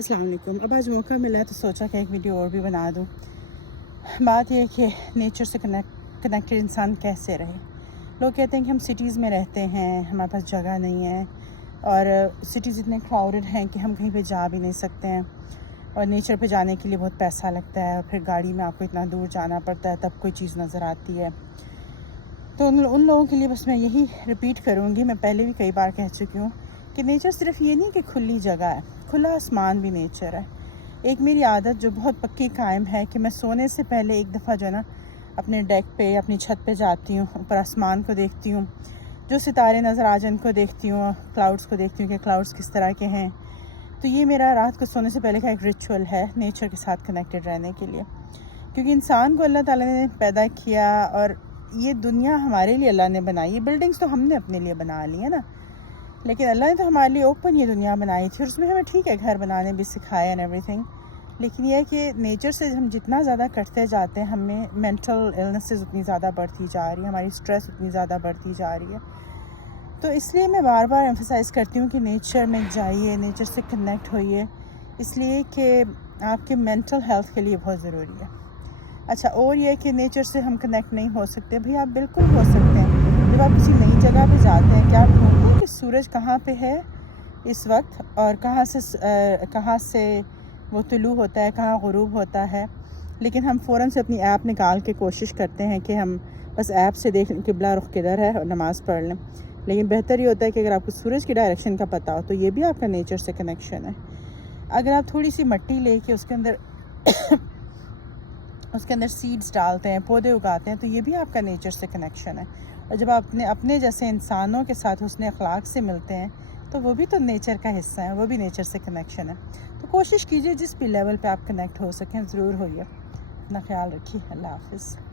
अस्सलाम वालेकुम। अब आज मौका मिला तो सोचा कि एक वीडियो और भी बना दूँ। बात यह है कि नेचर से कनेक्टेड इंसान कैसे रहे। लोग कहते हैं कि हम सिटीज़ में रहते हैं, हमारे पास जगह नहीं है और सिटीज़ इतने क्राउडेड हैं कि हम कहीं पे जा भी नहीं सकते हैं और नेचर पे जाने के लिए बहुत पैसा लगता है और फिर गाड़ी में आपको इतना दूर जाना पड़ता है तब कोई चीज़ नज़र आती है। तो उन लोगों के लिए बस मैं यही रिपीट करूँगी, मैं पहले भी कई बार कह चुकी हूँ कि नेचर सिर्फ ये नहीं कि खुली जगह है, खुला आसमान भी नेचर है। एक मेरी आदत जो बहुत पक्की कायम है कि मैं सोने से पहले एक दफ़ा जो है ना अपने डेक पे अपनी छत पे जाती हूँ, ऊपर आसमान को देखती हूँ, जो सितारे नज़र आ जाए उनको देखती हूँ, क्लाउड्स को देखती हूँ कि क्लाउड्स किस तरह के हैं। तो ये मेरा रात को सोने से पहले का एक रिचुअल है नेचर के साथ कनेक्टेड रहने के लिए, क्योंकि इंसान को अल्लाह ताला ने पैदा किया और ये दुनिया हमारे लिए अल्लाह ने बनाई। ये बिल्डिंग्स तो हमने अपने लिए बना ली है ना, लेकिन अल्लाह ने तो हमारे लिए ओपन ये दुनिया बनाई थी और उसमें हमें ठीक है घर बनाने भी सिखाया एंड एवरीथिंग। लेकिन यह है कि नेचर से हम जितना ज़्यादा कटते जाते हैं हमें मेंटल इलनेसेस उतनी ज़्यादा बढ़ती जा रही है, हमारी स्ट्रेस उतनी ज़्यादा बढ़ती जा रही है। तो इसलिए मैं बार बार एम्फसाइज़ करती हूँ कि नेचर में जाइए, नेचर से कनेक्ट होइए, इसलिए कि आपके मेंटल हेल्थ के लिए बहुत ज़रूरी है। अच्छा, और ये कि नेचर से हम कनेक्ट नहीं हो सकते, भाई आप बिल्कुल हो सकते हैं। जब आप किसी नई जगह पे जाते हैं, क्या आप ढूंढते हैं कि सूरज कहाँ पे है इस वक्त और कहाँ से वो तुलू होता है, कहाँ गुरूब होता है। लेकिन हम फ़ौरन से अपनी ऐप निकाल के कोशिश करते हैं कि हम बस ऐप से देख लें किबला रुख किधर है और नमाज़ पढ़ लें। लेकिन बेहतर ये होता है कि अगर आपको सूरज की डायरेक्शन का पता हो तो ये भी आपका नेचर से कनेक्शन है। अगर आप थोड़ी सी मिट्टी लेके उसके अंदर सीड्स डालते हैं, पौधे उगाते हैं, तो ये भी आपका नेचर से कनेक्शन है। और जब आप अपने जैसे इंसानों के साथ हुस्न अखलाक से मिलते हैं तो वो भी तो नेचर का हिस्सा है, वो भी नेचर से कनेक्शन है। तो कोशिश कीजिए जिस भी लेवल पे आप कनेक्ट हो सकें ज़रूर होइए। अपना ख्याल रखिए। अल्लाह हाफ़िज़।